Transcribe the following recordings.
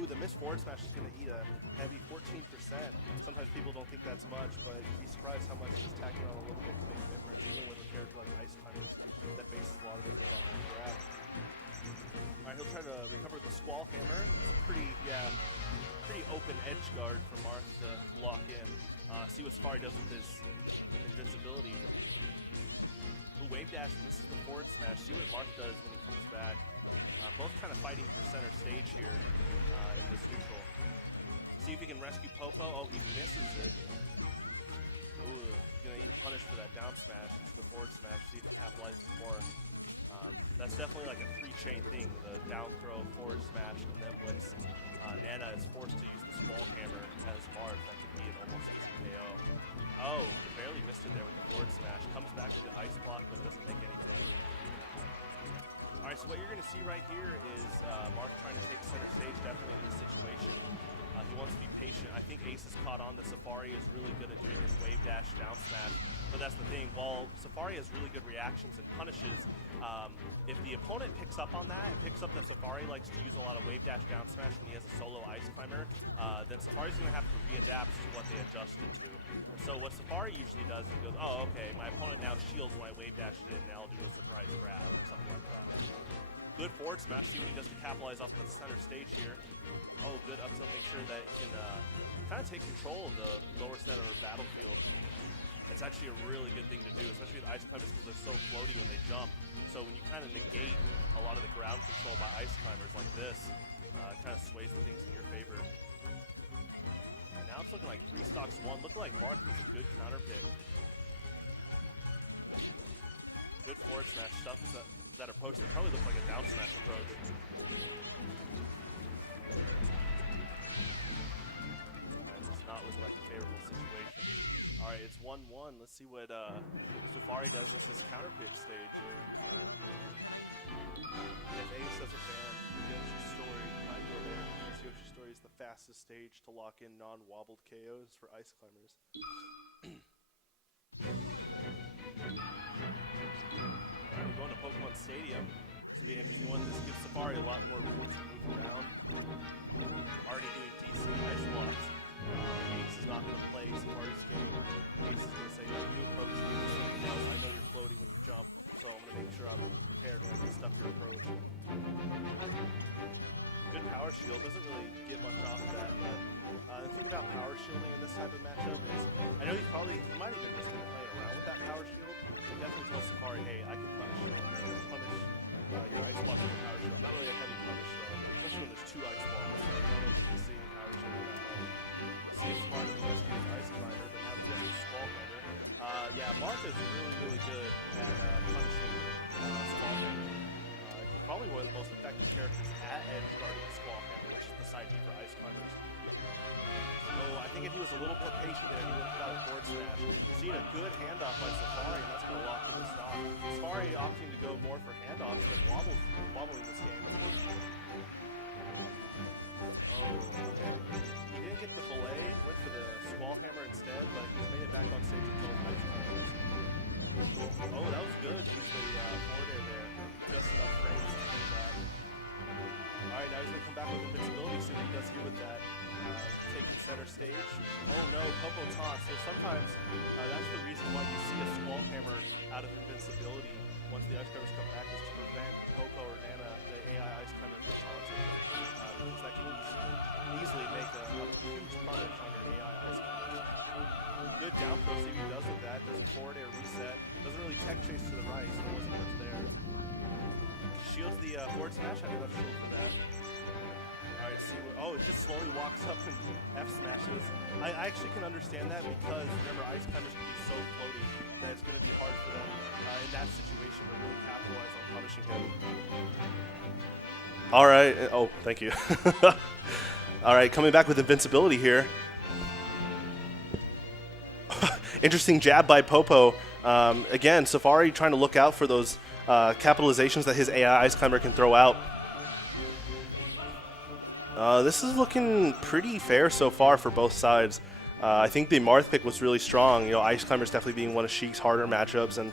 Ooh, the missed forward smash is going to eat a maybe 14%. Sometimes people don't think that's much. Safari has really good reactions and punishes. If the opponent picks up on that, picks up that Safari likes to use a lot of wave dash down smash when he has a solo ice climber, then Safari's going to have to adapt to what they adjust to. So what Safari usually does is goes, oh, okay, my opponent now shields my wave dash and now I'll just try to grab it. Good forward strategy, he doesn't capitalize off the center stage here. Oh, good upset and kind of take control of the lower side of the battlefield. It's actually a really good thing to do, especially with ice climbers because they're so floaty and they jump. So we kind of negate a lot of the ground control by ice climbers like this. Kind of sways things in your favor. Now it's looking like Stock's one. Looks like Mark is a good counter pick. Good forward smash stuff that approach is probably looking at down smash approach. Alright, it's 1-1. Let's see what Safari does with this counter pick stage. Story is the fastest stage to lock in non-wobbled KOs for ice climbers. Going to Pokemon Stadium. Ready? One this gives Safari a lot more reasons to move around. Arguably, DC has Ace is not really playing Safari. Good power shield is really good. If you got power shield in this type of matchup, I know you probably might be able to play around that power shield. But there's no Safari, hey, I can punish. There's 2 out yeah, Mark is really good. Probably one of the most effective characters at Squall, which is exciting for ice climbers. I think if he was a little more patient and he would have got forward smash, he's seen a good handoff from Safari. That's a lot of stuff. Safari is opting to go more for handoffs. Bobble is a he didn't get the delay, he went for the Squall Hammer instead, but he made it out. Oh, that was good. Alright, now he's going to come back with invincibility, so he gets hit with that. Take that center stage. No, Popo taunts. So sometimes, that's the reason why you see a Squall Hammer out of invincibility. Once the ice climbers come back, it's just going to Popo or the AI ice climbers taunts. It's like easily make them good jump, we'll see what he does with that. Does forward air reset. Doesn't really check chase to the right, so it's good there. Shields the forward smash, I think that's really good. Alright, oh, he slowly walks up with F smashes. I actually can understand that because whenever ice climbers can be so floaty, that it's really hard for them in that situation when you're punishing them. Alright, oh, thank you. Alright, coming back with invincibility here. Interesting jab by Popo. Again, Safari trying to look out for those capitalizations that his AI Ice Climber can throw out. This is looking pretty fair so far for both sides. I think the Marth pick was really strong. You know, Ice Climber's definitely being one of Sheik's harder matchups, and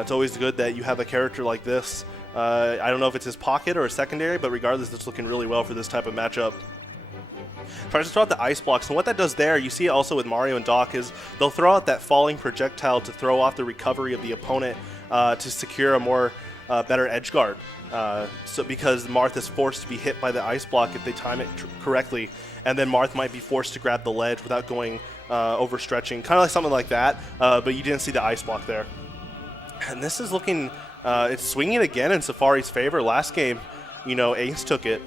it's always good that you have a character like this. I don't know if it's his pocket or a secondary, but regardless, it's looking really well for this type of matchup. Tries to throw out the ice blocks, and what that does there, you see it also with Mario and Doc, is they'll throw out that falling projectile to throw off the recovery of the opponent to secure a more better edge guard. So because Marth is forced to be hit by the ice block if they time it correctly, and then Marth might be forced to grab the ledge without going overstretching, kind of like something like that, but you didn't see the ice block there. And this is looking, it's swinging again in Safari's favor. Last game, you know, Ace took it,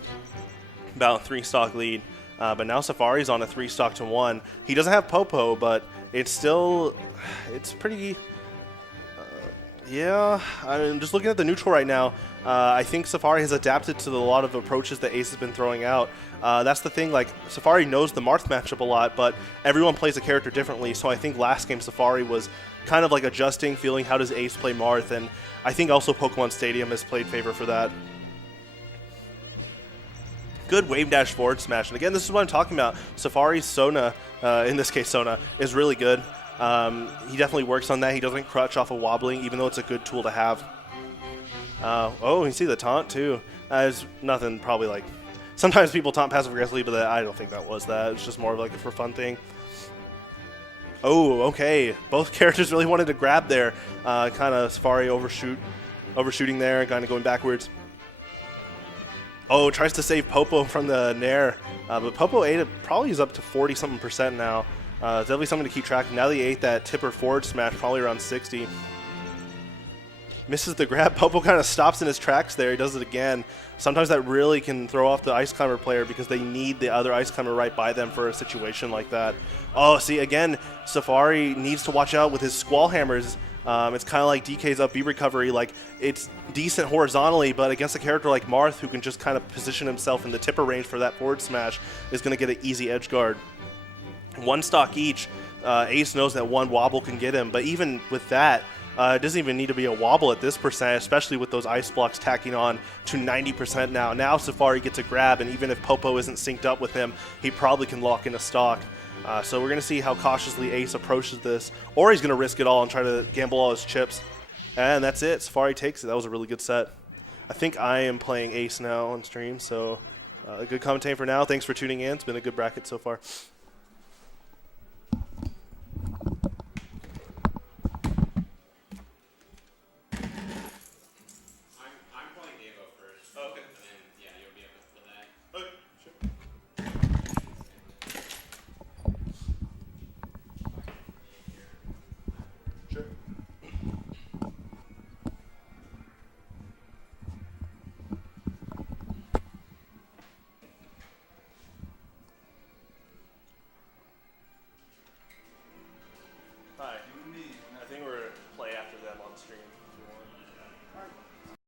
about 3-stock lead. But now Safari's on a 3-stock to 1. He doesn't have Popo, but it's still, it's pretty, yeah. I'm just looking at the neutral right now. I think Safari has adapted to a lot of approaches that Ace has been throwing out. That's the thing, like, Safari knows the Marth matchup a lot, but everyone plays a character differently, so I think last game Safari was kind of like adjusting, feeling how does Ace play Marth, and I think also Pokemon Stadium has played favor for that. Good wave dash forward smash, and again, this is what I'm talking about. Safari's Sona, in this case Sona, is really good. He definitely works on that. He doesn't crutch off of wobbling, even though it's a good tool to have. Oh, you see the taunt too. It's nothing, probably like, sometimes people taunt passive aggressively, but I don't think that was that. It's just more of like a for fun thing. Oh, okay. Both characters really wanted to grab there. Kind of Safari overshooting there, kind of going backwards. Oh, tries to save Popo from the Nair. But Popo ate it, probably is up to 40-something% now. Definitely something to keep track of. Now that he ate that tipper forward smash, probably around 60. Misses the grab. Popo kind of stops in his tracks there. He does it again. Sometimes that really can throw off the Ice Climber player because they need the other Ice Climber right by them for a situation like that. Oh, see, again, Safari needs to watch out with his Squall Hammers. It's kind of like DK's up B recovery. Like, it's decent horizontally, but against a character like Marth, who can just kind of position himself in the tipper range for that forward smash, is going to get an easy edge guard. One stock each. Ace knows that one wobble can get him, but even with that, it doesn't even need to be a wobble at this percent, especially with those ice blocks tacking on to 90% now. Now Safari gets a grab, and even if Popo isn't synced up with him, he probably can lock in a stock. So we're going to see how cautiously Ace approaches this, or he's going to risk it all and try to gamble all his chips. And that's it. Safari takes it. That was a really good set. I think I am playing Ace now on stream, so good commentating for now. Thanks for tuning in. It's been a good bracket so far.